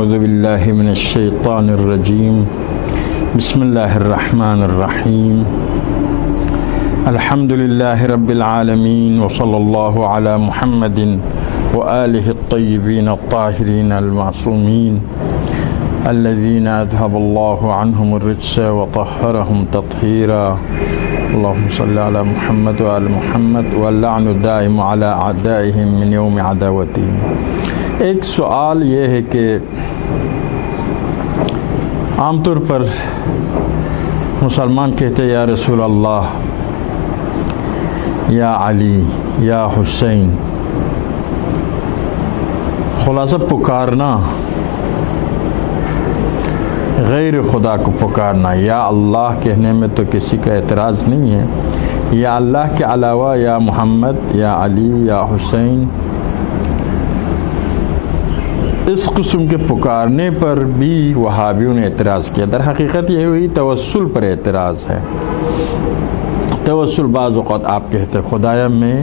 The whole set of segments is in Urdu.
اعوذ باللہ من الشیطان الرجیم بسم اللہ الرحمن الرحیم الحمد للہ رب العالمین وصلی اللہ علی محمد وآلہ الطیبین الطاہرین المعصومین الذین اذهب اللہ عنہم الرجس وطہرہم تطہیرا اللہم صلی علی محمد وآل محمد واللعن الدائم علی اعدائہم من یوم عداوتہم۔ ایک سوال یہ ہے کہ عام طور پر مسلمان کہتے ہیں یا رسول اللہ، یا علی، یا حسین، خلاصہ پکارنا غیر خدا کو پکارنا، یا اللہ کہنے میں تو کسی کا اعتراض نہیں ہے، یا اللہ کے علاوہ یا محمد، یا علی، یا حسین، اس قسم کے پکارنے پر بھی وہابیوں نے اعتراض کیا۔ در حقیقت یہ ہوئی توسل پر اعتراض ہے۔ توسل بعض اوقات آپ کہتے خدایا میں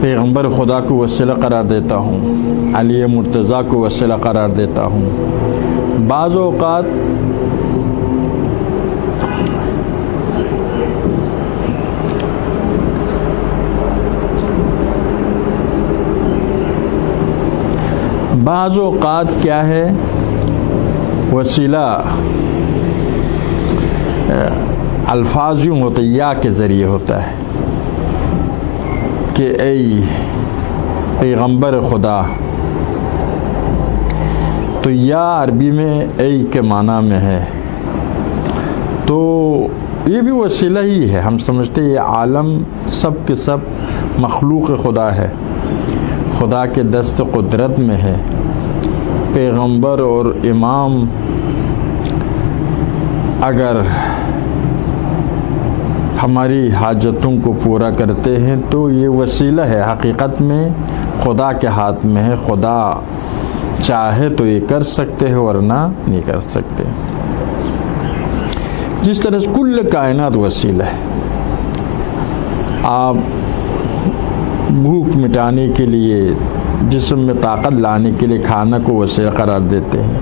پیغمبر خدا کو وسیلہ قرار دیتا ہوں، علی مرتضیٰ کو وسیلہ قرار دیتا ہوں۔ بعض اوقات کیا ہے وسیلہ الفاظ یوں ہوتا ہے، یا کے ذریعے ہوتا ہے کہ اے پیغمبر خدا، تو یا عربی میں اے کے معنی میں ہے، تو یہ بھی وسیلہ ہی ہے۔ ہم سمجھتے یہ عالم سب کے سب مخلوق خدا ہے، خدا کے دست قدرت میں ہے۔ پیغمبر اور امام اگر ہماری حاجتوں کو پورا کرتے ہیں تو یہ وسیلہ ہے، حقیقت میں خدا کے ہاتھ میں ہے۔ خدا چاہے تو یہ کر سکتے ہیں ورنہ نہیں کر سکتے۔ جس طرح سے کل کائنات وسیلہ ہے۔ آپ بھوک مٹانے کے لیے، جسم میں طاقت لانے کے لیے کھانا کو وسیلہ قرار دیتے ہیں،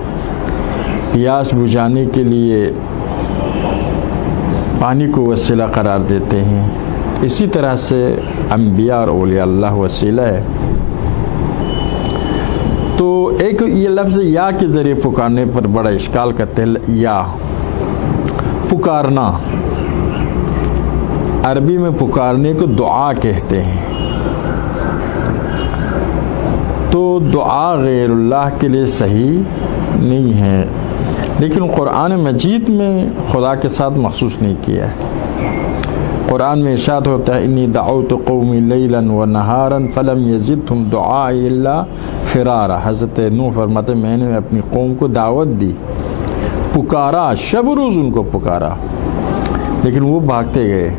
پیاس بجھانے کے لیے پانی کو وسیلہ قرار دیتے ہیں۔ اسی طرح سے انبیاء اور اولیاء اللہ وسیلہ ہے۔ تو ایک یہ لفظ یا کے ذریعے پکارنے پر بڑا اشکال کرتے ہیں۔ یا پکارنا، عربی میں پکارنے کو دعا کہتے ہیں، تو دعا غیر اللہ کے لیے صحیح نہیں ہے، لیکن قرآن مجید میں خدا کے ساتھ مخصوص نہیں کیا ہے۔ قرآن میں ارشاد ہوتا ہے انی دعوت قومی لیلا ونہارا فلم یزدہم دعائی الا فرارا۔ حضرت نوح فرماتے میں نے اپنی قوم کو دعوت دی، پکارا، شب روز ان کو پکارا، لیکن وہ بھاگتے گئے۔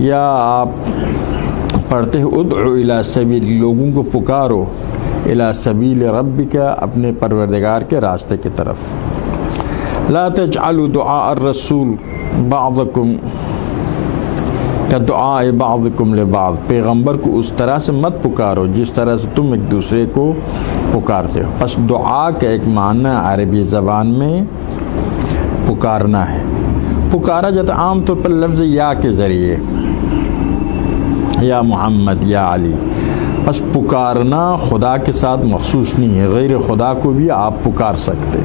یا آپ پڑھتے ہیں ادعو الی سبیل، لوگوں کو پکارو، الی سبیل ربک، اپنے پروردگار کے راستے کی طرف۔ لا تجعلوا دعاء الرسول بعضکم کدعاء بعضکم لبعض، پیغمبر کو اس طرح سے مت پکارو جس طرح سے تم ایک دوسرے کو پکارتے ہو۔ پس دعا کا ایک معنی عربی زبان میں پکارنا ہے۔ پکارا جاتا عام طور پر لفظ یا کے ذریعے، یا محمد، یا علی۔ بس پکارنا خدا کے ساتھ مخصوص نہیں ہے، غیر خدا کو بھی آپ پکار سکتے۔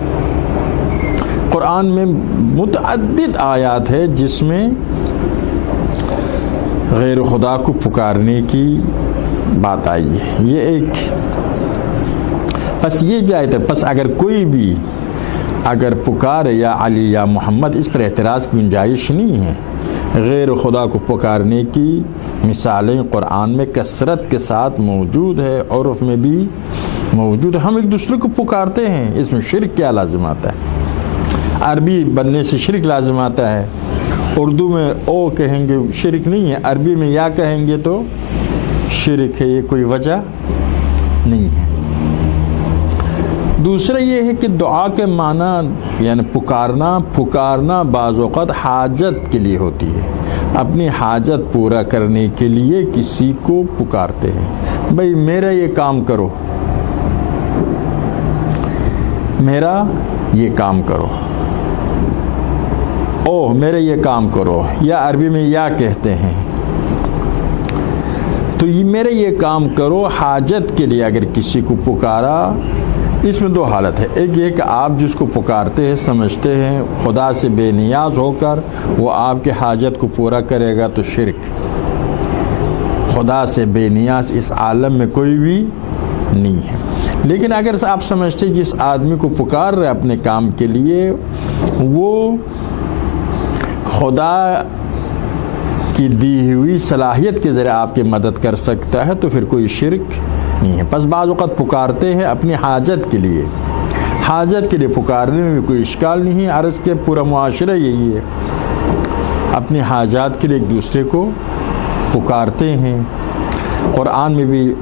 قرآن میں متعدد آیات ہے جس میں غیر خدا کو پکارنے کی بات آئی ہے۔ یہ ایک بس یہ جائز ہے۔ بس اگر کوئی بھی اگر پکارے یا علی یا محمد، اس پر اعتراض کی گنجائش نہیں ہے۔ غیر خدا کو پکارنے کی مثالیں قرآن میں کثرت کے ساتھ موجود ہے، عرف میں بھی موجود ہے۔ ہم ایک دوسرے کو پکارتے ہیں، اس میں شرک کیا لازم آتا ہے؟ عربی بننے سے شرک لازم آتا ہے۔ اردو میں او کہیں گے شرک نہیں ہے، عربی میں یا کہیں گے تو شرک ہے، یہ کوئی وجہ نہیں ہے۔ دوسرا یہ ہے کہ دعا کے معنی یعنی پکارنا بعض اوقات حاجت کے لیے ہوتی ہے، اپنی حاجت پورا کرنے کے لیے کسی کو پکارتے ہیں، بھئی میرا یہ کام کرو، میرا یہ کام کرو، او میرے یہ کام کرو، یا عربی میں یا کہتے ہیں، تو یہ میرے یہ کام کرو حاجت کے لیے اگر کسی کو پکارا، اس میں دو حالت ہے، ایک یہ کہ آپ جس کو پکارتے ہیں سمجھتے ہیں خدا سے بے نیاز ہو کر وہ آپ کے حاجت کو پورا کرے گا تو شرک، خدا سے بے نیاز اس عالم میں کوئی بھی نہیں ہے۔ لیکن اگر آپ سمجھتے ہیں جس آدمی کو پکار رہے اپنے کام کے لیے وہ خدا کی دی ہوئی صلاحیت کے ذریعے آپ کی مدد کر سکتا ہے تو پھر کوئی شرک نہیں ہے۔ پس بعض اوقات پکارتے ہیں اپنی حاجت کے لیے، حاجت کے لیے پکارنے میں بھی کوئی اشکال نہیں ہے، عرض کے پورا معاشرہ یہی ہے، اپنی حاجات کے لیے ایک دوسرے کو پکارتے ہیں۔ قرآن میں بھی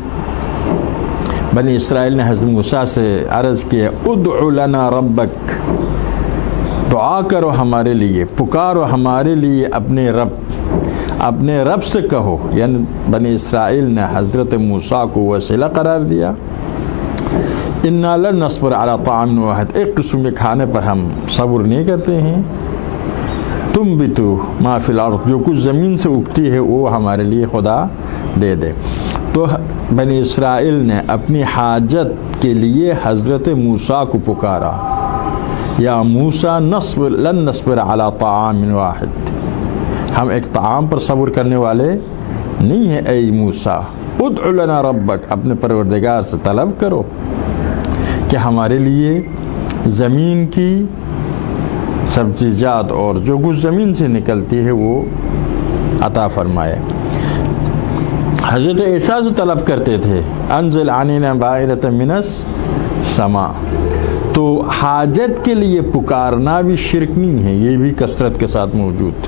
بنی اسرائیل نے حضرت موسیٰ سے عرض کیا ادعو لنا ربک، دعا کرو ہمارے لیے، پکارو ہمارے لیے اپنے رب سے کہو، یعنی بنی اسرائیل نے حضرت موسیٰ کو وسیلہ قرار دیا، انا لن نصبر علی طعام واحد، ایک قسم کے کھانے پر ہم صبر نہیں کرتے ہیں، تنبتو ما فی الارض، جو کچھ زمین سے اگتی ہے وہ ہمارے لیے خدا دے دے۔ تو بنی اسرائیل نے اپنی حاجت کے لیے حضرت موسیٰ کو پکارا، یا موسیٰ لن نصبر علی طعام واحد، ہم ایک طعام پر صبر کرنے والے نہیں ہیں، اے موسیٰ ادعو لنا ربک، اپنے پروردگار سے طلب کرو کہ ہمارے لیے زمین کی سبزیجات اور جو کچھ زمین سے نکلتی ہے وہ عطا فرمائے۔ حضرت عیسیٰ سے طلب کرتے تھے انزل علینا بائرۃ من السماء، تو حاجت کے لیے پکارنا بھی شرک نہیں ہے، یہ بھی کثرت کے ساتھ موجود۔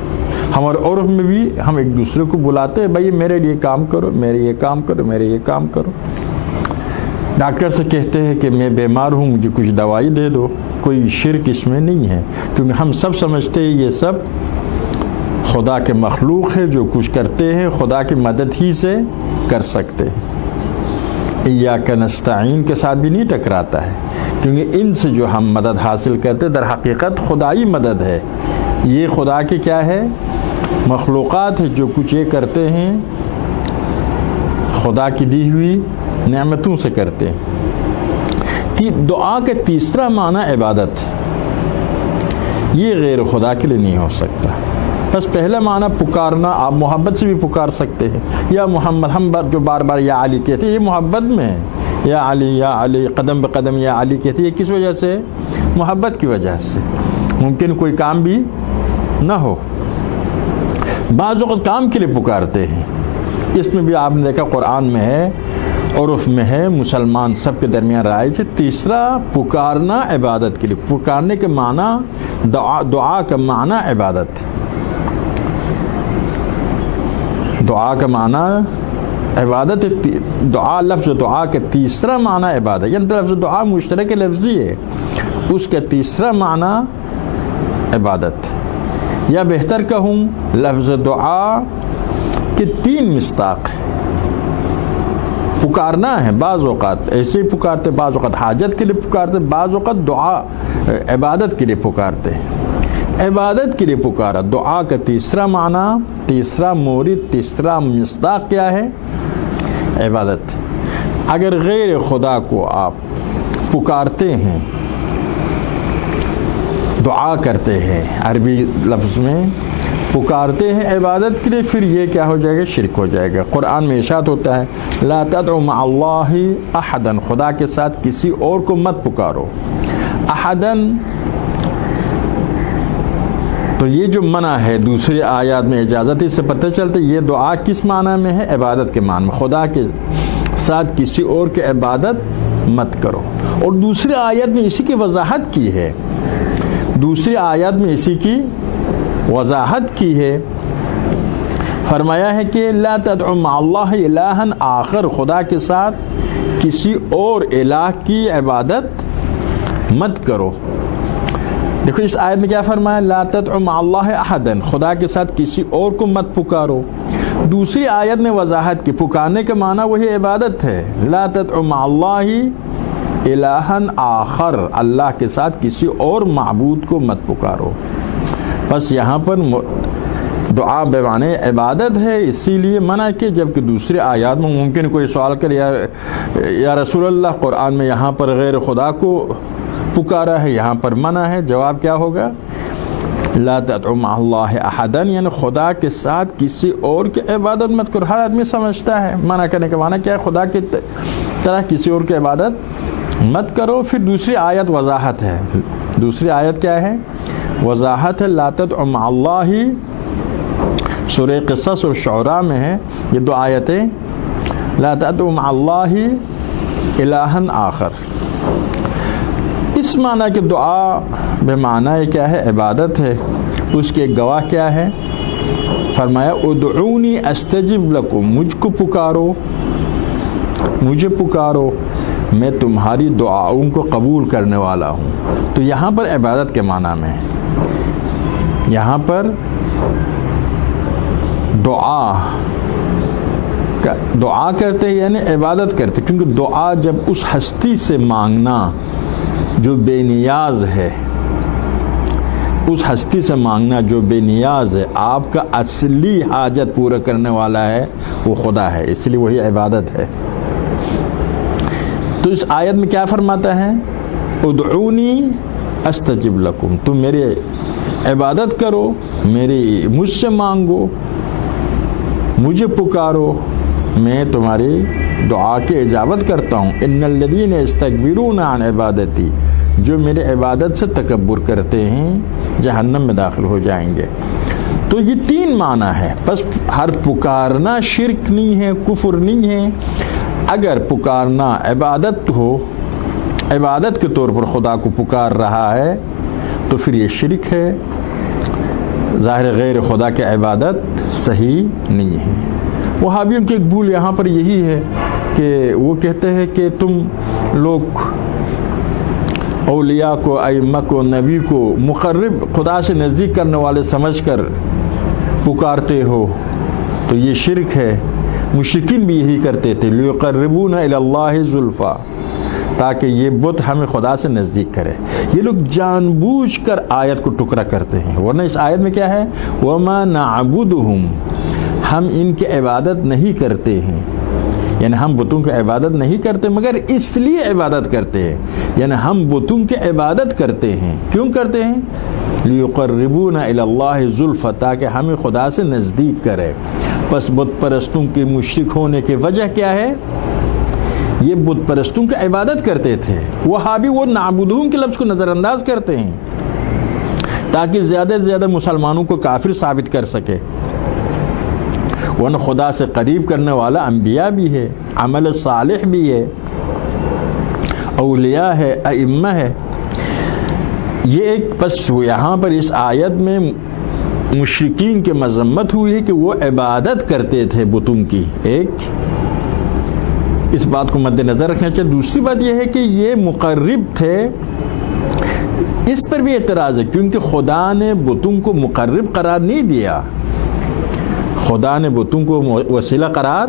ہمارے عرف میں بھی ہم ایک دوسرے کو بلاتے ہیں، بھائی میرے لیے کام کرو، میرے یہ کام کرو، میرے یہ کام کرو۔ ڈاکٹر سے کہتے ہیں کہ میں بیمار ہوں مجھے کچھ دوائی دے دو، کوئی شرک اس میں نہیں ہے، کیونکہ ہم سب سمجھتے ہیں یہ سب خدا کے مخلوق ہے، جو کچھ کرتے ہیں خدا کی مدد ہی سے کر سکتے ہیں۔ ایاک نستعین کے ساتھ بھی نہیں ٹکراتا ہے، کیونکہ ان سے جو ہم مدد حاصل کرتے در حقیقت خدائی مدد ہے، یہ خدا کی کیا ہے مخلوقات ہے، جو کچھ یہ کرتے ہیں خدا کی دی ہوئی نعمتوں سے کرتے ہیں۔ دعا کا تیسرا معنی عبادت، یہ غیر خدا کے لیے نہیں ہو سکتا۔ بس پہلا معنی پکارنا، آپ محبت سے بھی پکار سکتے ہیں، یا محمد، ہم جو بار بار یا علی کہتے ہیں یہ محبت میں ہے، یا علی قدم بقدم یا علی کہتے ہیں، یہ کس وجہ سے؟ محبت کی وجہ سے۔ ممکن کوئی کام بھی نہ ہو، بعض اوقات کام کے لیے پکارتے ہیں، اس میں بھی آپ نے دیکھا قرآن میں ہے، عرف میں ہے، مسلمان سب کے درمیان رائج ہے۔ تیسرا پکارنا عبادت کے لیے، پکارنے کے معنی دعا کا معنی عبادت، دعا کا معنی عبادت، دعا لفظ دعا کا تیسرا معنی عبادت، یعنی لفظ دعا مشترک لفظی ہے، اس کا تیسرا معنی عبادت، یا بہتر کہوں لفظ دعا کے 3 مصداق ہے۔ پکارنا ہے، بعض اوقات ایسے ہی پکارتے، بعض اوقات حاجت کے لیے پکارتے، بعض اوقات دعا عبادت کے لیے پکارتے ہیں۔ عبادت کے لیے پکارا، دعا کا تیسرا معنی، تیسرا مورد، تیسرا مصداق کیا ہے؟ عبادت۔ اگر غیر خدا کو آپ پکارتے ہیں، دعا کرتے ہیں، عربی لفظ میں پکارتے ہیں عبادت کے لیے، پھر یہ کیا ہو جائے گا؟ شرک ہو جائے گا۔ قرآن میں ارشاد ہوتا ہے لا تدعو مع اللہ احدا، خدا کے ساتھ کسی اور کو مت پکارو۔ احدا تو یہ جو منع ہے دوسری آیات میں اجازت، اس سے پتہ چلتا ہے یہ دعا کس معنی میں ہے؟ عبادت کے معنی میں، خدا کے ساتھ کسی اور کی عبادت مت کرو۔ اور دوسری آیت میں اسی کی وضاحت کی ہے، دوسری آیات میں اسی کی وضاحت کی ہے، فرمایا ہے کہ لا تدعو مع اللہ الہا آخر، خدا کے ساتھ کسی اور الہ کی عبادت مت کرو۔ دیکھو اس آیت میں کیا فرمایا؟ لا تدعو مع اللہ احدا، خدا کے ساتھ کسی اور کو مت پکارو۔ دوسری آیت میں وضاحت کی، پکارنے کا معنی وہی عبادت ہے، لا تدعو مع اللہ الہن آخر، اللہ کے ساتھ کسی اور معبود کو مت پکارو۔ بس یہاں پر دعا بے معنی عبادت ہے، اسی لیے منع کہ جبکہ دوسرے آیات میں ممکن کوئی سوال کرے یا رسول اللہ قرآن میں یہاں پر غیر خدا کو پکارا ہے، یہاں پر منع ہے، جواب کیا ہوگا؟ لا تدعو مع اللہ احدا، یعنی خدا کے ساتھ کسی اور کی عبادت مت کرو۔ ہر آدمی سمجھتا ہے منع کرنے کا معنی کیا ہے، خدا کی طرح کسی اور کی عبادت مت کرو۔ پھر دوسری آیت وضاحت ہے، دوسری آیت کیا ہے؟ وضاحت ہے، لا تدعو مع اللہ، سورہ قصص اور شعراء میں ہے یہ دو آیتیں، لا تدعو مع اللہ الہا آخر۔ اس معنی کہ دعا بے معنی کیا ہے؟ عبادت ہے۔ اس کے گواہ کیا ہے؟ فرمایا ادعونی استجب لکم، مجھ کو پکارو، مجھے پکارو، میں تمہاری دعاؤں کو قبول کرنے والا ہوں۔ تو یہاں پر عبادت کے معنی میں، یہاں پر دعا کرتے ہیں یعنی عبادت کرتے، کیونکہ دعا جب اس ہستی سے مانگنا جو بے نیاز ہے، اس ہستی سے مانگنا جو بے نیاز ہے، آپ کا اصلی حاجت پورا کرنے والا ہے وہ خدا ہے، اس لیے وہی عبادت ہے۔ تو اس آیت میں کیا فرماتا ہے؟ ادعونی استجب لکم، تم میری عبادت کرو، مجھ سے مانگو، مجھے پکارو، میں تمہاری دعا کی اجابت کرتا ہوں۔ ان الذین یستکبرون عن عبادتی، جو میرے عبادت سے تکبر کرتے ہیں جہنم میں داخل ہو جائیں گے۔ تو یہ تین معنی ہے، بس ہر پکارنا شرک نہیں ہے، کفر نہیں ہے۔ اگر پکارنا عبادت ہو، عبادت کے طور پر خدا کو پکار رہا ہے تو پھر یہ شرک ہے، ظاہر غیر خدا کی عبادت صحیح نہیں ہے۔ وہابیوں کی ایک بھول یہاں پر یہی ہے کہ وہ کہتے ہیں کہ تم لوگ اولیاء کو، ائمہ کو، نبی کو مقرب، خدا سے نزدیک کرنے والے سمجھ کر پکارتے ہو، تو یہ شرک ہے۔ مشرکین بھی یہی کرتے تھے، لیقربون الی اللہ زلفا، تاکہ یہ بت ہمیں خدا سے نزدیک کرے۔ یہ لوگ جان بوجھ کر آیت کو ٹکرا کرتے ہیں، ورنہ اس آیت میں کیا ہے؟ وما نعبدہم، ہم ان کی عبادت نہیں کرتے ہیں، یعنی ہم بتوں کی عبادت نہیں کرتے مگر اس لیے عبادت کرتے ہیں، یعنی ہم بتوں کی عبادت کرتے ہیں، کیوں کرتے ہیں؟ لیقربون الی اللہ زلفا، تاکہ ہمیں خدا سے نزدیک کرے۔ پس بت پرستوں کے مشرک ہونے کی وجہ کیا ہے؟ یہ بت پرستوں کی عبادت کرتے تھے۔ وہابی وہ نعبدہم کے لفظ کو نظر انداز کرتے ہیں تاکہ زیادہ سے زیادہ مسلمانوں کو کافر ثابت کر سکے، ورنہ خدا سے قریب کرنے والا انبیاء بھی ہے، عمل صالح بھی ہے، اولیاء ہے، ائمہ ہے۔ یہ ایک بس یہاں پر اس آیت میں مشرکین کی مذمت ہوئی ہے کہ وہ عبادت کرتے تھے بتوں کی، ایک اس بات کو مد نظر رکھنا چاہیے۔ دوسری بات یہ ہے کہ یہ مقرب تھے، اس پر بھی اعتراض ہے، کیونکہ خدا نے بتوں کو مقرب قرار نہیں دیا، خدا نے بتوں کو وسیلہ قرار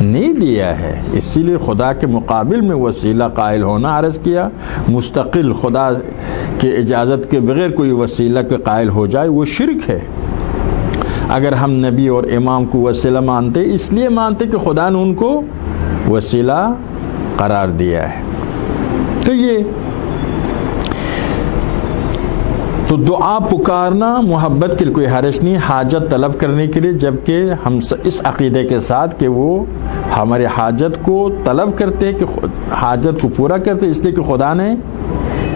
نہیں دیا ہے، اسی لیے خدا کے مقابل میں وسیلہ قائل ہونا عرض کیا۔ مستقل خدا کے اجازت کے بغیر کوئی وسیلہ کے قائل ہو جائے وہ شرک ہے۔ اگر ہم نبی اور امام کو وسیلہ مانتے، اس لیے مانتے کہ خدا نے ان کو وسیلہ قرار دیا ہے۔ تو دعا پکارنا محبت کے لیے کوئی حرج نہیں، حاجت طلب کرنے کے لیے، جبکہ ہم اس عقیدے کے ساتھ کہ وہ ہمارے حاجت کو طلب کرتے ہیں، کہ حاجت کو پورا کرتے، اس لیے کہ خدا نے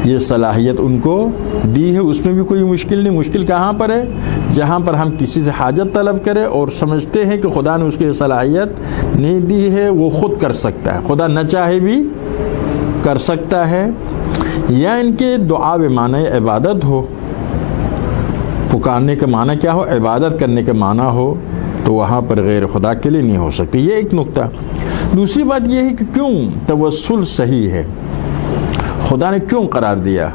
یہ صلاحیت ان کو دی ہے۔ اس میں بھی کوئی مشکل نہیں۔ مشکل کہاں پر ہے؟ جہاں پر ہم کسی سے حاجت طلب کریں اور سمجھتے ہیں کہ خدا نے اس کی صلاحیت نہیں دی ہے، وہ خود کر سکتا ہے، خدا نہ چاہے بھی کر سکتا ہے، یا ان کے دعا بے معنی عبادت ہو، پکارنے کا معنی کیا ہو؟ عبادت کرنے کا معنی ہو، تو وہاں پر غیر خدا کے لیے نہیں ہو سکتی۔ یہ ایک نقطہ۔ دوسری بات یہ ہے کہ کیوں توسل صحیح ہے، خدا نے کیوں قرار دیا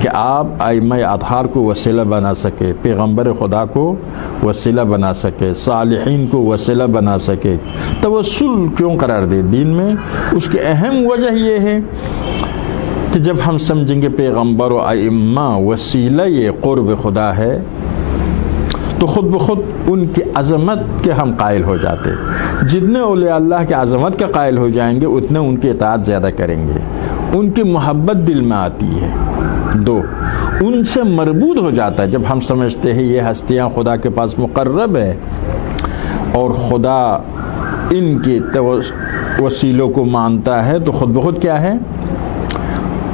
کہ کہ آپ ائمہ اطہار کو وسیلہ بنا سکے، پیغمبر خدا کو وسیلہ بنا سکے، صالحین کو وسیلہ بنا سکے۔ توسل کیوں قرار دے دین میں؟ اس کی اہم وجہ یہ ہے کہ جب ہم سمجھیں گے پیغمبر و ائمہ وسیلہ یہ قرب خدا ہے تو خود بخود ان کی عظمت کے ہم قائل ہو جاتے۔ جتنے اولیاء اللہ کے عظمت کا قائل ہو جائیں گے اتنے ان کی اطاعت زیادہ کریں گے، ان کی محبت دل میں آتی ہے۔ دو، ان سے مربوط ہو جاتا ہے۔ جب ہم سمجھتے ہیں یہ ہستیاں خدا کے پاس مقرب ہے اور خدا ان کے وسیلوں کو مانتا ہے تو خود بخود کیا ہے؟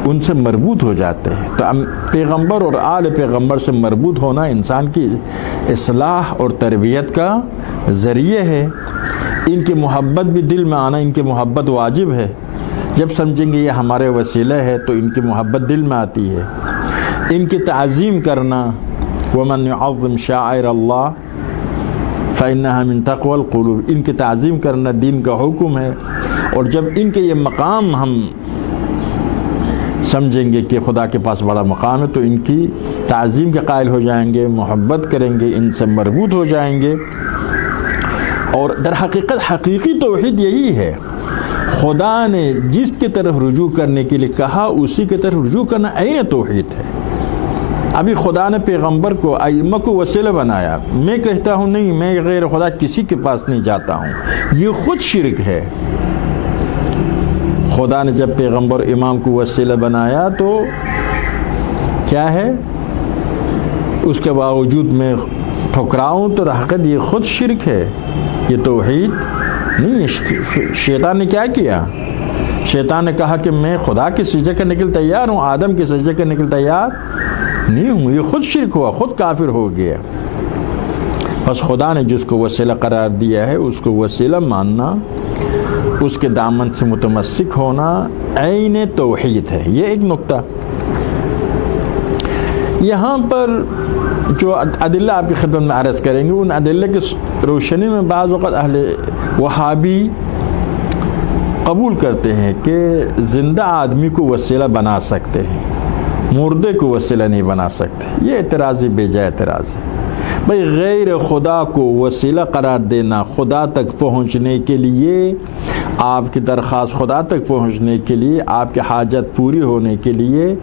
ان سے مربوط ہو جاتے ہیں۔ تو پیغمبر اور آل پیغمبر سے مربوط ہونا انسان کی اصلاح اور تربیت کا ذریعہ ہے۔ ان کی محبت بھی دل میں آنا، ان کی محبت واجب ہے۔ جب سمجھیں گے یہ ہمارے وسیلہ ہے تو ان کی محبت دل میں آتی ہے۔ ان کی تعظیم کرنا، وَمَنْ يُعَظِّمْ شَعَائِرَ اللَّهِ فَإِنَّهَا مِن تَقْوَى الْقُلُوبِ، ان کی تعظیم کرنا دین کا حکم ہے۔ اور جب ان کے یہ مقام ہم سمجھیں گے کہ خدا کے پاس بڑا مقام ہے تو ان کی تعظیم کے قائل ہو جائیں گے، محبت کریں گے، ان سے مربوط ہو جائیں گے۔ اور در حقیقت حقیقی توحید یہی ہے، خدا نے جس کی طرف رجوع کرنے کے لیے کہا اسی کی طرف رجوع کرنا عین توحید ہے۔ ابھی خدا نے پیغمبر کو ائمہ کو وسیلہ بنایا، میں کہتا ہوں نہیں میں غیر خدا کسی کے پاس نہیں جاتا ہوں، یہ خود شرک ہے۔ خدا نے جب پیغمبر امام کو وسیلہ بنایا تو کیا ہے؟ اس کے باوجود میں ٹھکراؤں تو حقیقت یہ خود شرک ہے، یہ توحید نہیں۔ شیطان نے کیا کیا؟ شیطان نے کہا کہ میں خدا کے سجدے کرنے کے لیے تیار ہوں، آدم کے سجدے کرنے کے لیے تیار نہیں ہوں، یہ خود شرک ہوا، خود کافر ہو گیا۔ بس خدا نے جس کو وسیلہ قرار دیا ہے اس کو وسیلہ ماننا، اس کے دامن سے متمسک ہونا عین توحید ہے۔ یہ ایک نقطہ۔ یہاں پر جو ادلہ آپ کی خدمت میں عرض کریں گے ان ادلہ کی روشنی میں بعض وقت اہل وہابی قبول کرتے ہیں کہ زندہ آدمی کو وسیلہ بنا سکتے ہیں، مردے کو وسیلہ نہیں بنا سکتے۔ یہ اعتراض بے جا اعتراض ہے۔ بھئی غیر خدا کو وسیلہ قرار دینا، خدا تک پہنچنے کے لیے، آپ کی درخواست خدا تک پہنچنے کے لیے، آپ کی حاجت پوری ہونے کے لیے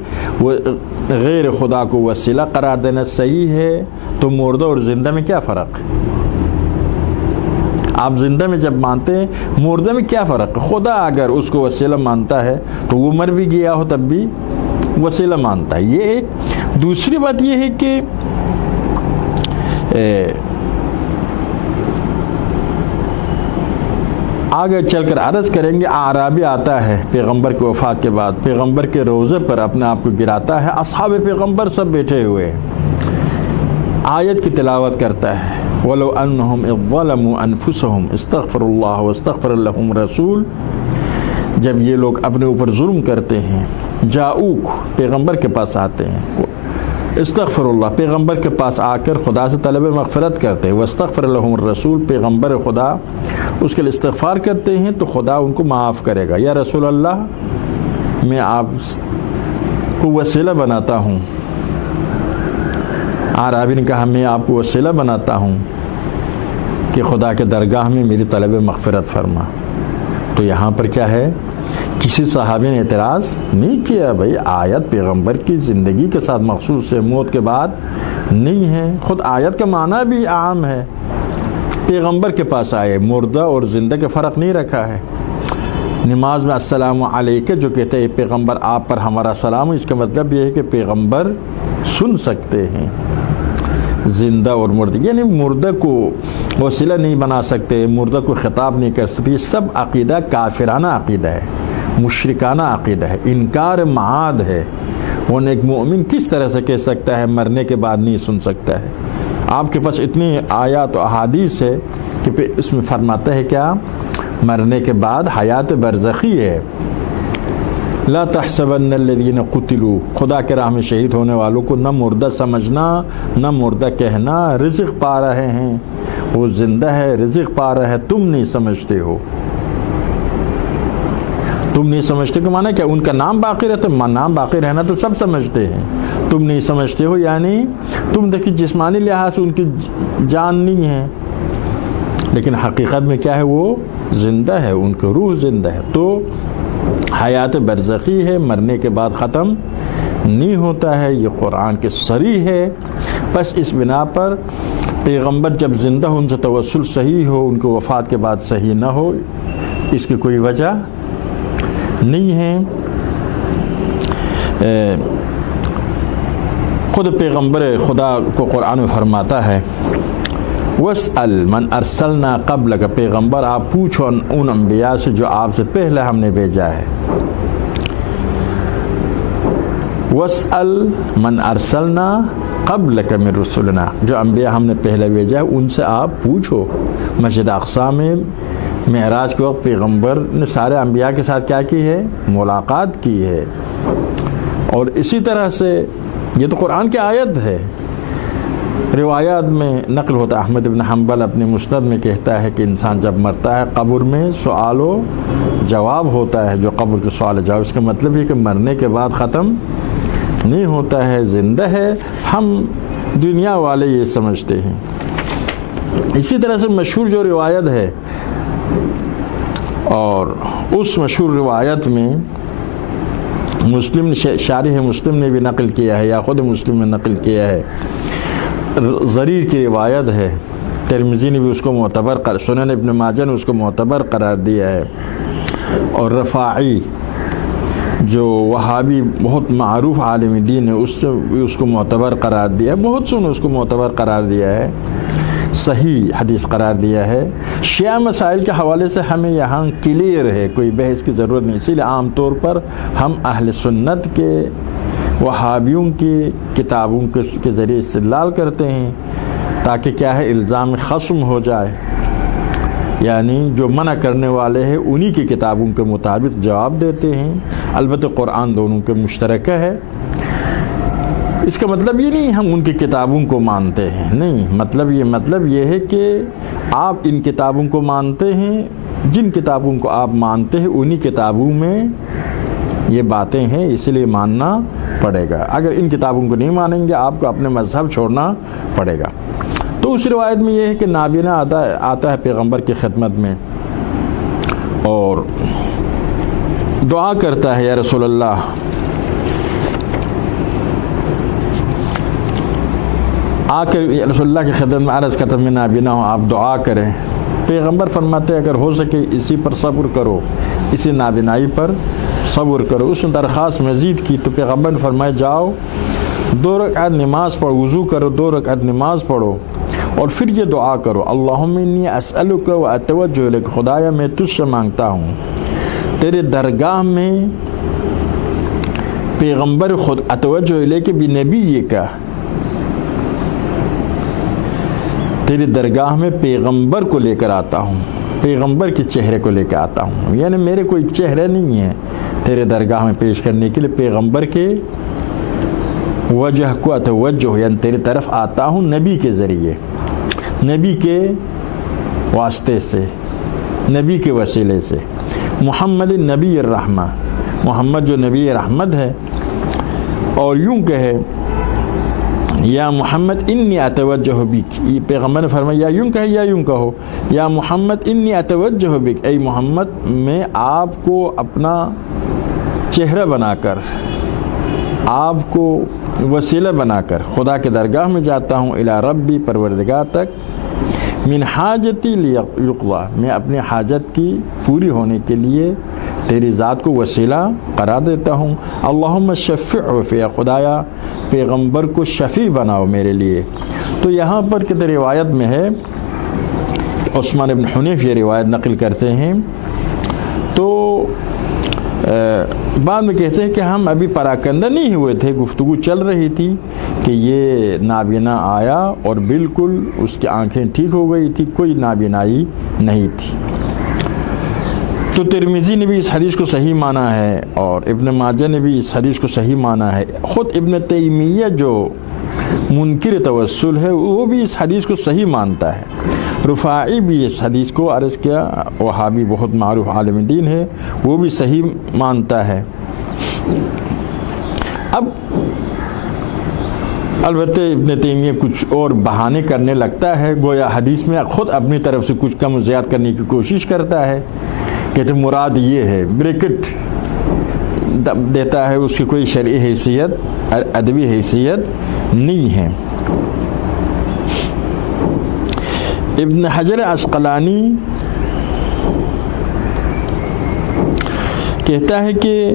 غیر خدا کو وسیلہ قرار دینا صحیح ہے، تو مردہ اور زندہ میں کیا فرق ہے؟ آپ زندہ میں جب مانتے ہیں، مردہ میں کیا فرق ہے؟ خدا اگر اس کو وسیلہ مانتا ہے تو وہ مر بھی گیا ہو تب بھی وسیلہ مانتا ہے۔ یہ ایک۔ دوسری بات یہ ہے کہ آگے چل کر عرض کریں گے، اعرابی آتا ہے پیغمبر کی وفات کے بعد، پیغمبر کے روضے پر اپنے آپ کو گراتا ہے، اصحاب پیغمبر سب بیٹھے ہوئے، آیت کی تلاوت کرتا ہے، وَلَوْ أَنَّهُمْ إِذْ ظَلَمُوا أَنفُسَهُمْ اسْتَغْفَرُوا اللَّهَ وَاسْتَغْفَرَ لَهُمْ رَسُولٌ۔ جب یہ لوگ اپنے اوپر ظلم کرتے ہیں، جاؤک پیغمبر کے پاس آتے ہیں، استغفر اللہ پیغمبر کے پاس آ کر خدا سے طلب مغفرت کرتے ہیں، واستغفر لهم الرسول پیغمبر خدا اس کے لیے استغفار کرتے ہیں تو خدا ان کو معاف کرے گا۔ یا رسول اللہ میں آپ کو وسیلہ بناتا ہوں، اعرابی نے کہا میں آپ کو وسیلہ بناتا ہوں کہ خدا کے درگاہ میں میری طلب مغفرت فرما۔ تو یہاں پر کیا ہے؟ کسی صحابی نے اعتراض نہیں کیا، بھائی آیت پیغمبر کی زندگی کے ساتھ مخصوص ہے، موت کے بعد نہیں ہے۔ خود آیت کا معنی بھی عام ہے، پیغمبر کے پاس آئے، مردہ اور زندہ کے فرق نہیں رکھا ہے۔ نماز میں السلام علیکہ جو کہتے ہیں پیغمبر آپ پر ہمارا سلام، اس کا مطلب یہ ہے کہ پیغمبر سن سکتے ہیں زندہ اور مردہ، یعنی مردہ کو وسیلہ نہیں بنا سکتے، مردہ کو خطاب نہیں کر سکتے۔ یہ سب عقیدہ کافرانہ عقیدہ ہے، مشرکانہ عقیدہ ہے، انکار معاد ہے۔ وہ ایک مومن کس طرح سے کہہ سکتا ہے مرنے کے بعد نہیں سن سکتا ہے؟ آپ کے پاس اتنی آیات و احادیث ہے کہ اس میں فرماتا ہے کیا؟ مرنے کے بعد حیات برزخی ہے۔ لا تحسبن الذین قتلوا، خدا کے راہ میں شہید ہونے والوں کو نہ مردہ سمجھنا، نہ مردہ کہنا، رزق پا رہے ہیں، وہ زندہ ہے، رزق پا رہا ہے، تم نہیں سمجھتے ہو۔ تو تم نہیں سمجھتے کہ مانا کیا ان کا نام باقی رہتا ہے؟ نام باقی رہنا تو سب سمجھتے ہیں، تم نہیں سمجھتے ہو یعنی تم دیکھیں جسمانی لحاظ سے ان کی جان نہیں ہے، لیکن حقیقت میں کیا ہے؟ وہ زندہ ہے، ان کی روح زندہ ہے، تو حیات برزخی ہے، مرنے کے بعد ختم نہیں ہوتا ہے، یہ قرآن کے صریح ہے۔ بس اس بنا پر پیغمبر جب زندہ ان سے توسل صحیح ہو، ان کو وفات کے بعد صحیح نہ ہو، اس کی کوئی وجہ نہیں ہے۔ خود پیغمبر خدا کو قرآن میں فرماتا ہے وَاسْأَلْ مَنْ أَرْسَلْنَا قَبْلَكَ، پیغمبر آپ پوچھو ان انبیاء سے جو آپ سے پہلے ہم نے بھیجا ہے۔ وَاسْأَلْ مَنْ أَرْسَلْنَا قَبْلَكَ مِنْ رُسُلِنَا، جو انبیاء ہم نے پہلے بھیجا ہے ان سے آپ پوچھو۔ مسجد اقصی میں معراج کے وقت پیغمبر نے سارے انبیاء کے ساتھ کیا کی ہے؟ ملاقات کی ہے۔ اور اسی طرح سے یہ تو قرآن کی آیت ہے، روایات میں نقل ہوتا ہے، احمد بن حنبل اپنے مسند میں کہتا ہے کہ انسان جب مرتا ہے قبر میں سوال و جواب ہوتا ہے، جو قبر کے سوال و جواب، اس کا مطلب یہ کہ مرنے کے بعد ختم نہیں ہوتا ہے، زندہ ہے۔ ہم دنیا والے یہ سمجھتے ہیں۔ اسی طرح سے مشہور جو روایت ہے، اور اس مشہور روایت میں مسلم شارح مسلم نے بھی نقل کیا ہے یا خود مسلم نے نقل کیا ہے، ضریر کی روایت ہے، ترمذی نے بھی اس کو معتبر سنن ابن ماجہ نے اس کو معتبر قرار دیا ہے، اور رفاعی جو وہابی بہت معروف عالم دین ہے اس نے بھی اس کو معتبر قرار دیا ہے، بہت سے نے اس کو معتبر قرار دیا ہے، صحیح حدیث قرار دیا ہے۔ شیعہ مسائل کے حوالے سے ہمیں یہاں کلیئر ہے، کوئی بحث کی ضرورت نہیں، اسی لیے عام طور پر ہم اہل سنت کے وہابیوں کی کتابوں کے ذریعے استدلال کرتے ہیں، تاکہ کیا ہے؟ الزام خصم ہو جائے، یعنی جو منع کرنے والے ہیں انہی کی کتابوں کے مطابق جواب دیتے ہیں۔ البتہ قرآن دونوں کے مشترکہ ہے، اس کا مطلب یہ نہیں ہم ان کی کتابوں کو مانتے ہیں، نہیں، مطلب یہ ہے کہ آپ ان کتابوں کو مانتے ہیں، جن کتابوں کو آپ مانتے ہیں انہی کتابوں میں یہ باتیں ہیں، اس لیے ماننا پڑے گا۔ اگر ان کتابوں کو نہیں مانیں گے آپ کو اپنے مذہب چھوڑنا پڑے گا۔ تو اس روایت میں یہ ہے کہ نابینا آتا ہے پیغمبر کی خدمت میں اور دعا کرتا ہے، یا رسول اللہ آ کر رسول اللہ کی خدمت میں عرض کرتا میں نابینا ہوں، آپ دعا کریں۔ پیغمبر فرماتے اگر ہو سکے اسی پر صبر کرو، اسی نابینائی پر صبر کرو۔ اس نے درخواست مزید کی تو پیغمبر نے فرمایا جاؤ 2 رکعت نماز پڑھو، وضو کرو، 2 رکعت نماز پڑھو اور پھر یہ دعا کرو، اللہم انی اسألک و اتوجہ الیک، خدایا میں تجھ سے مانگتا ہوں تیرے درگاہ میں پیغمبر خود اتوجہ الیک بنبی کا، تیری درگاہ میں پیغمبر کو لے کر آتا ہوں، پیغمبر کے چہرے کو لے کے آتا ہوں، یعنی میرے کوئی چہرے نہیں ہے تیرے درگاہ میں پیش کرنے کے لیے، پیغمبر کے وجہ کو اتوجہ، یعنی تیری طرف آتا ہوں نبی کے ذریعے، نبی کے واسطے سے، نبی کے وسیلے سے، محمد نبی الرحمہ، محمد جو نبی رحمت ہے، اور یوں کہے یا محمد انی اتوجہ بک، یہ پیغمبر نے فرمایا یا یوں کہے یا یوں کہو، یا محمد انی اتوجہ بک، اے محمد میں آپ کو اپنا چہرہ بنا کر، آپ کو وسیلہ بنا کر خدا کے درگاہ میں جاتا ہوں، الی ربی، پروردگار تک، من حاجتی لیقضی، میں اپنی حاجت کی پوری ہونے کے لیے تیری ذات کو وسیلہ قرار دیتا ہوں، اللہم شفعہ فی، خدایا پیغمبر کو شفیع بناؤ میرے لیے۔ تو یہاں پر کتنے روایت میں ہے، عثمان بن حنیف یہ روایت نقل کرتے ہیں، تو بعد میں کہتے ہیں کہ ہم ابھی پراکندہ نہیں ہوئے تھے، گفتگو چل رہی تھی کہ یہ نابینا آیا اور بالکل اس کی آنکھیں ٹھیک ہو گئی تھی، کوئی نابینائی نہیں تھی۔ تو ترمذی نے بھی اس حدیث کو صحیح مانا ہے اور ابن ماجہ نے بھی اس حدیث کو صحیح مانا ہے. خود ابن تیمیہ جو منکر توسل ہے وہ بھی اس حدیث کو صحیح مانتا ہے. رفاعی بھی اس حدیث کو عرض کیا، وہابی بہت معروف عالم دین ہے، وہ بھی صحیح مانتا ہے. اب البتہ ابن تیمیہ کچھ اور بہانے کرنے لگتا ہے، گویا حدیث میں خود اپنی طرف سے کچھ کم و زیادہ کرنے کی کوشش کرتا ہے. کہتے مراد یہ ہے، بریکٹ دیتا ہے، اس کی کوئی شرعی حیثیت ادبی حیثیت نہیں ہے. ابن حجر عسقلانی کہتا ہے کہ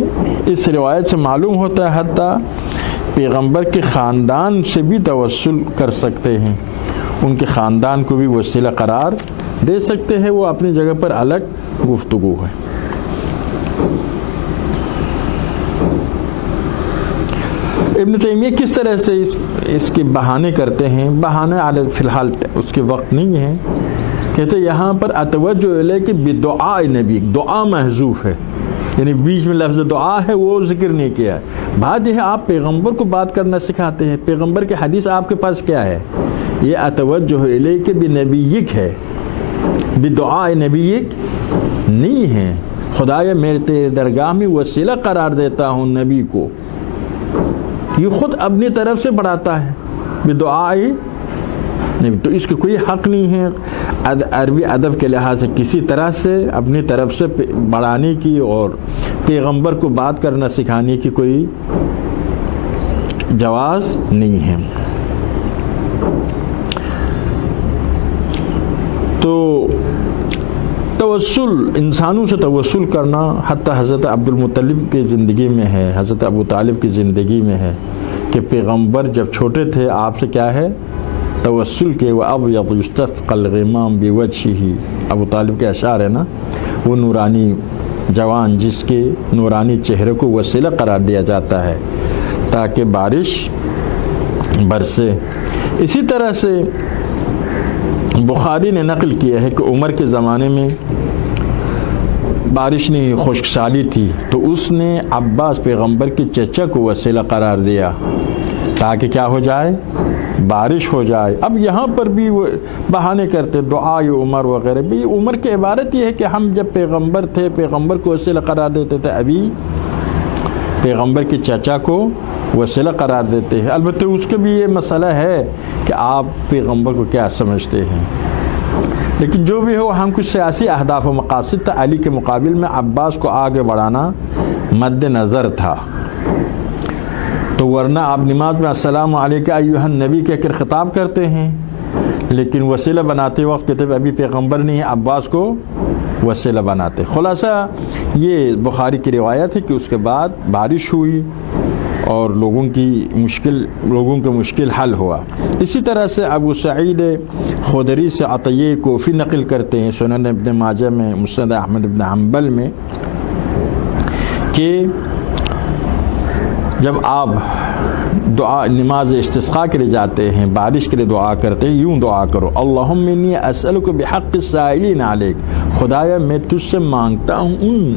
اس روایت سے معلوم ہوتا ہے حتیٰ پیغمبر کے خاندان سے بھی توسل کر سکتے ہیں، ان کے خاندان کو بھی وسیلہ قرار دے سکتے ہیں. وہ اپنی جگہ پر الگ گفتگو ہے. ابن تیمیہ کس طرح سے اس کے بہانے کرتے ہیں؟ بہانے فی الحال اس کے وقت نہیں ہے. کہتے یہاں پر اتوجہ الیہ کہ بدعاء نبی، دعا محذوف ہے، یعنی بیچ میں لفظ دعا ہے وہ ذکر نہیں کیا. بات یہ ہے آپ پیغمبر کو بات کرنا سکھاتے ہیں، پیغمبر کی حدیث آپ کے پاس کیا ہے؟ یہ اتوجہ الیہ کہ بنبیک ہے، بدعاء نبیک نہیں ہے. خدایا میں تیرے درگاہ میں وسیلہ قرار دیتا ہوں نبی کو، یہ خود اپنی طرف سے بڑھاتا ہے بدعاء نبی، تو اس کی کوئی حق نہیں ہے عربی ادب کے لحاظ سے کسی طرح سے اپنی طرف سے بڑھانے کی اور پیغمبر کو بات کرنا سکھانے کی کوئی جواز نہیں ہے. تو توسل، انسانوں سے توسل کرنا حتیٰ حضرت عبد المطلب کی زندگی میں ہے، حضرت ابو طالب کی زندگی میں ہے کہ پیغمبر جب چھوٹے تھے آپ سے کیا ہے توسل کے. وَأَبْيَضُ يُسْتَسْقَى الْغِمَامُ بِوَجْهِهِ، ابو طالب کے اشعار ہے نا، وہ نورانی جوان جس کے نورانی چہرے کو وسیلہ قرار دیا جاتا ہے تاکہ بارش برسے. اسی طرح سے بخاری نے نقل کیا ہے کہ عمر کے زمانے میں بارش نہیں، خشک سالی تھی، تو اس نے عباس پیغمبر کے چچا کو وسیلہ قرار دیا تاکہ کیا ہو جائے، بارش ہو جائے. اب یہاں پر بھی وہ بہانے کرتے دعائے عمر وغیرہ بھی. عمر کی عبارت یہ ہے کہ ہم جب پیغمبر تھے پیغمبر کو وسیلہ قرار دیتے تھے، ابھی پیغمبر کے چچا کو وسیلہ قرار دیتے ہیں. البتہ اس کا بھی یہ مسئلہ ہے کہ آپ پیغمبر کو کیا سمجھتے ہیں، لیکن جو بھی ہو ہم کچھ سیاسی اہداف و مقاصد تھا. علی کے مقابل میں عباس کو آگے بڑھانا مد نظر تھا، تو ورنہ آپ نماز میں السلام علیکم ایھا النبی کہہ کر خطاب کرتے ہیں، لیکن وسیلہ بناتے وقت کہتے ابھی پیغمبر نہیں ہے، عباس کو وسیلہ بناتے. خلاصہ یہ بخاری کی روایت ہے کہ اس کے بعد بارش ہوئی اور لوگوں کا مشکل حل ہوا. اسی طرح سے ابو سعید خدری سے عطیہ کوفی نقل کرتے ہیں سنن ابن ماجہ میں، مسند احمد بن حنبل میں، کہ جب آپ دعا نماز استسقاء کے لیے جاتے ہیں، بارش کے لیے دعا کرتے ہیں، یوں دعا کرو اللہم انی اسألک بحق السائلین علیک، خدایا میں تجھ سے مانگتا ہوں ان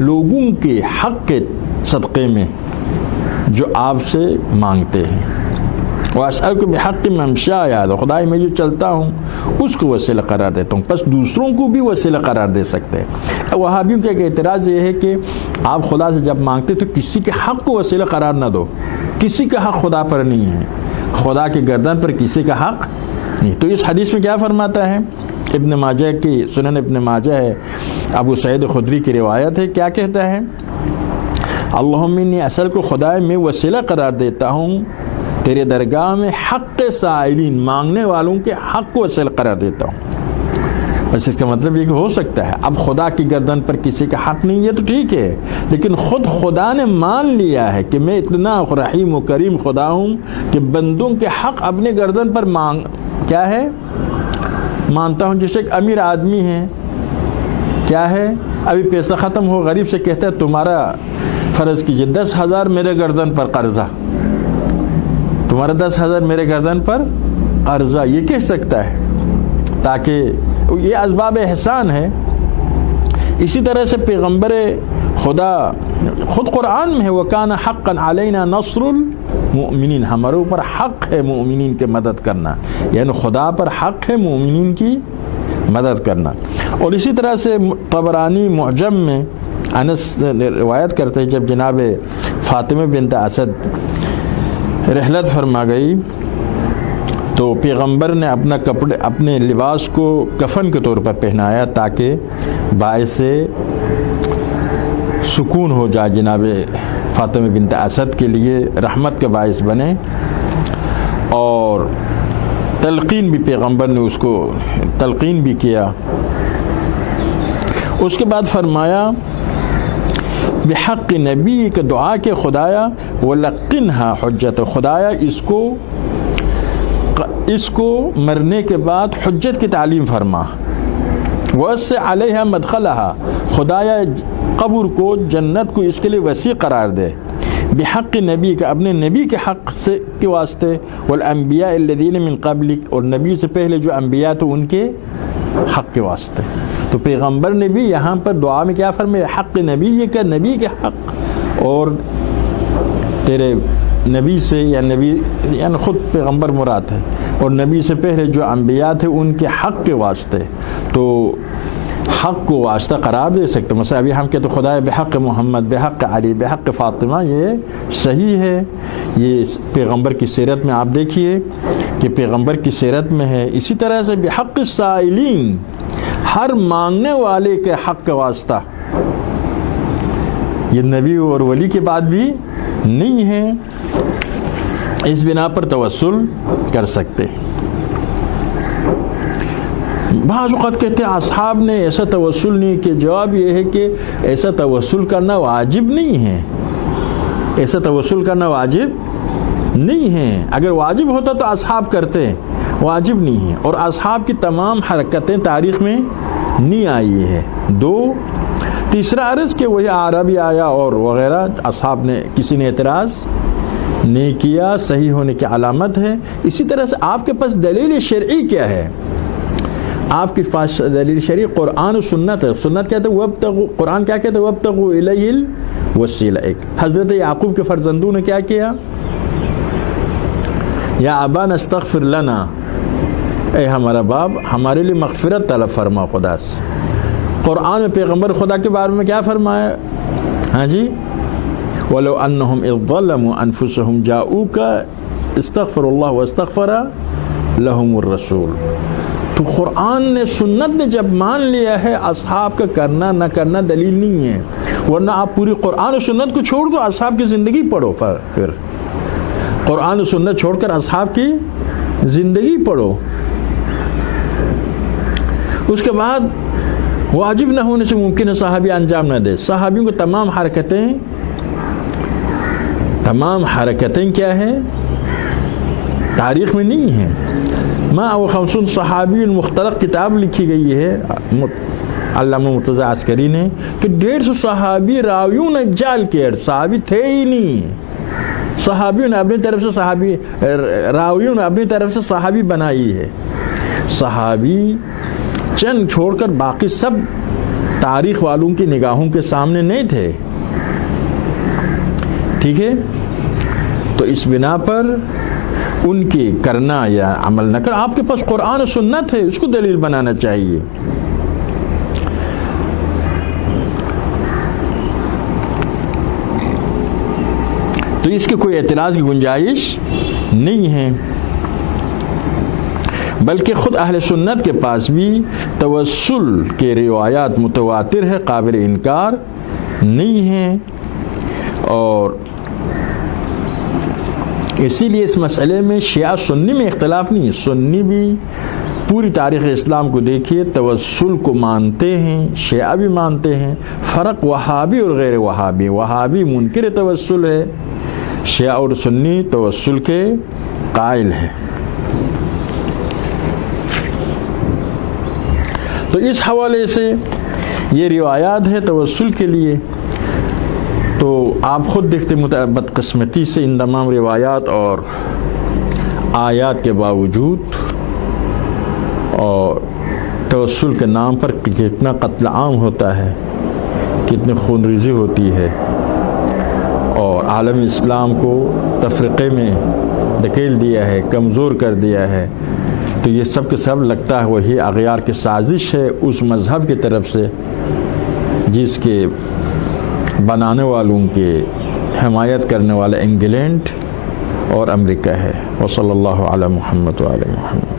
لوگوں کے حق کے صدقے میں جو آپ سے مانگتے ہیں. واسألک بحق ممشایا، خدایا میں جو چلتا ہوں اس کو وسیلہ قرار دیتا ہوں. پس دوسروں کو بھی وسیلہ قرار دے سکتے ہیں. وہابیوں کا ایک اعتراض یہ ہے کہ آپ خدا سے جب مانگتے تو کسی کے حق کو وسیلہ قرار نہ دو، کسی کا حق خدا پر نہیں ہے، خدا کے گردن پر کسی کا حق نہیں. تو اس حدیث میں کیا فرماتا ہے؟ ابن ماجہ کی سنن ابن ماجہ ہے، ابو سعید خدری کی روایت ہے. کیا کہتا ہے؟ اللہم انی اصل کو خدا میں وسیلہ قرار دیتا ہوں تیرے درگاہ میں حق سائلین، مانگنے والوں کے حق کو وسیلہ قرار دیتا ہوں. بس اس کا مطلب یہ کہ ہو سکتا ہے اب خدا کی گردن پر کسی کا حق نہیں ہے تو ٹھیک ہے، لیکن خود خدا نے مان لیا ہے کہ میں اتنا رحیم و کریم خدا ہوں کہ بندوں کے حق اپنے گردن پر کیا ہے مانتا ہوں. جیسے ایک امیر آدمی ہے، کیا ہے ابھی پیسہ ختم ہو، غریب سے کہتا ہے تمہارا فرض کیجئے 10,000 میرے گردن پر قرضہ، تمہارا 10,000 میرے گردن پر قرضہ، یہ کہہ سکتا ہے تاکہ یہ اسباب احسان ہے. اسی طرح سے پیغمبر خدا خود قرآن میں ہے وَكَانَ حَقًّا عَلَيْنَا نَصْرُ الْمُؤْمِنِينَ، ہمارے اوپر حق ہے مومنین کے مدد کرنا، یعنی خدا پر حق ہے مومنین کی مدد کرنا۔ اور اسی طرح سے طبرانی معجم میں انس روایت کرتے ہیں جب جناب فاطمہ بنت اسد رحلت فرما گئی تو پیغمبر نے اپنے لباس کو کفن کے طور پر پہنایا تاکہ باعث سکون ہو جائے، جناب فاطمہ بنت اسد کے لیے رحمت کا باعث بنے۔ اور تلقین بھی پیغمبر نے اس کو تلقین بھی کیا۔ اس کے بعد فرمایا بحق نبی کا دعا کے خدایا وَلَقِّنْهَا حجت، خدایا اس کو مرنے کے بعد حجت کی تعلیم فرما، وَأَسِّعْ عَلَيْهَا مَدْخَلَهَا، خدایا قبر کو جنت کو اس کے لیے وسیع قرار دے، بحق نبی کا اپنے نبی کے حق سے کے واسطے، والانبیاء الذین من قبلک، اور نبی سے پہلے جو انبیاء تو ان کے حق کے واسطے۔ تو پیغمبر نے بھی یہاں پر دعا میں کیا فرمایا، حق نبی کا، نبی کے حق، اور تیرے نبی سے یا نبی یعنی خود پیغمبر مراد ہے، اور نبی سے پہلے جو انبیاء تھے ان کے حق کے واسطے، تو حق کو واسطہ قرار دے سکتے۔ مثلا ابھی ہم کہتے خدا بحق محمد، بحق علی، بحق فاطمہ، یہ صحیح ہے، یہ پیغمبر کی سیرت میں آپ دیکھیے کہ پیغمبر کی سیرت میں ہے۔ اسی طرح سے بحق السائلین، ہر مانگنے والے کے حق کا واسطہ، یہ نبی اور ولی کے بعد بھی نہیں ہے، اس بنا پر توسل کر سکتے۔ بعض اوقات کہتے ہیں اصحاب نے ایسا توسل نہیں کیا، جواب یہ ہے کہ ایسا توسل کرنا واجب نہیں ہے، ایسا توسل کرنا واجب نہیں ہے، اگر واجب ہوتا تو اصحاب کرتے، واجب نہیں ہے، اور اصحاب کی تمام حرکتیں تاریخ میں نہیں آئی ہے۔ دو تیسرا عرض کہ وہی عربی آیا اور وغیرہ، اصحاب نے کسی نے اعتراض نہیں کیا، صحیح ہونے کی علامت ہے۔ اسی طرح سے آپ کے پاس دلیل شرعی کیا ہے؟ آپ کے پاس دلیل شرعی قرآن و سنت ہے۔ سنت کہتے ہیں وابتغوا، قرآن کیا کہتے ہیں وابتغوا الیہ الوسیلہ۔ حضرت یعقوب کے فرزندوں نے کیا کیا، یا ابانا استغفر لنا، اے ہمارا باپ ہمارے لیے مغفرت طلب فرما خدا سے۔ قرآن میں پیغمبر خدا کے بارے میں کیا فرمایا، ہاں جی، وَلَوْ أَنَّهُمْ إِذْ ظَلَمُوا أَنفُسَهُمْ جَاءُوكَ اسْتَغْفَرُوا اللَّهَ وَاسْتَغْفَرَ لَهُمُ الرَّسُولُ۔ تو قرآن نے سنت نے جب مان لیا ہے، اصحاب کا کرنا نہ کرنا دلیل نہیں ہے، ورنہ آپ پوری قرآن و سنت کو چھوڑ دو، اصحاب کی زندگی پڑھو، پھر قرآن و سنت چھوڑ کر اصحاب کی زندگی پڑھو۔ اس کے بعد واجب نہ ہونے سے ممکن ہے صحابی انجام نہ دے۔ صحابیوں کو تمام حرکتیں کیا ہے، تاریخ میں نہیں ہیں۔ ما و 50 صحابی مختلف کتاب لکھی گئی ہے علامہ مرتضی عسکری نے کہ 150 صحابی راویوں نے جال کیا، صحابی تھے ہی نہیں، صحابیوں نے اپنی طرف سے راویوں نے اپنی طرف سے صحابی بنائی ہے۔ صحابی چند چھوڑ کر باقی سب تاریخ والوں کی نگاہوں کے سامنے نہیں تھے، ٹھیک ہے؟ تو اس بنا پر ان کی کرنا یا عمل نہ کر، آپ کے پاس قرآن و سنت ہے، اس کو دلیل بنانا چاہیے۔ تو اس کے کوئی اعتراض کی گنجائش نہیں ہے، بلکہ خود اہل سنت کے پاس بھی توسل کے روایات متواتر ہے، قابل انکار نہیں ہے، اور اسی لیے اس مسئلے میں شیعہ سنی میں اختلاف نہیں ہے۔ سنی بھی پوری تاریخ اسلام کو دیکھیے توسل کو مانتے ہیں، شیعہ بھی مانتے ہیں۔ فرق وہابی اور غیر وہابی، وہابی منکر توسل ہے، شیعہ اور سنی توسل کے قائل ہے۔ تو اس حوالے سے یہ روایات ہے توسل کے لیے، تو آپ خود دیکھتے بدقسمتی سے ان تمام روایات اور آیات کے باوجود اور توسل کے نام پر کتنا قتل عام ہوتا ہے۔ کتنی خون ریزی ہوتی ہے اور عالم اسلام کو تفرقے میں دھکیل دیا ہے، کمزور کر دیا ہے، تو یہ سب کے سب لگتا ہے وہی اغیار کی سازش ہے اس مذہب کی طرف سے جس کے بنانے والوں کے حمایت کرنے والا انگلینڈ اور امریکہ ہے۔ وصلی اللہ علی محمد وعلی محمد۔